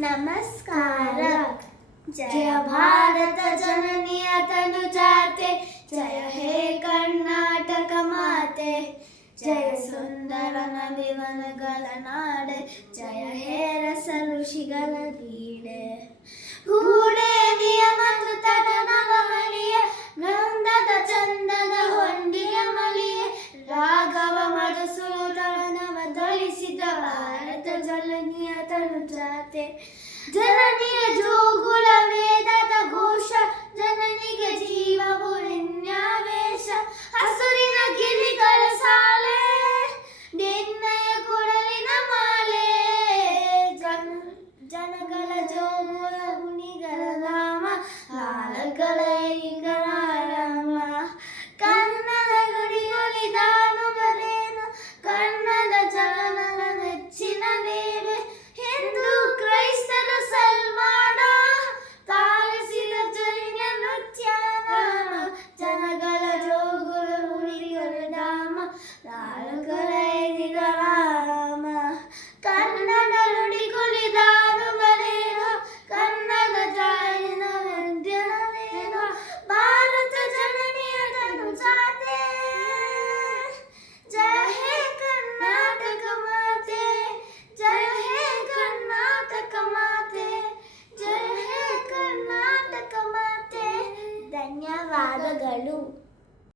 ನಮಸ್ಕಾರ. ಜಯ ಭಾರತ ಜನನಿಯ ತನುಜಾತೆ, ಜಯ ಹೇ ಕರ್ನಾಟಕ ಮಾತೆ, ಜಯ ಸುಂದರ ನದಿವನಗಳ ನಾಡೆ, ಜಯ ಹೇ ರಸ ಋಷಿಗಳ ಬೀಡೆ. ಭೂದೇವಿಯ ಮೃತದ ನವಮಣಿಯ, ಗಂಧದ ಚಂದದ ಹೊಂದಿಯ ಮಳಿಯೆ, ರಾಘವ ಮಧುಸೂದನವ ಧರಿಸಿದ ಭಾರತ ಜನನಿಯ ತನುಜಾತೆ. ಜನನಿಯ ಜೋಗುಳ ವೇದದ ಘೋಷ, ಜನನಿಗೆ ಜೀವವು ನಿನ್ಯಾವೇಶ. ಹಸುರಿನ ಗಿಳಿಗಳ ಸಾಲೆ, ನಿನ್ನಯ ಕೊಡಲಿನ ಮಾಲೆ, ಜನಗಳ ಜೋ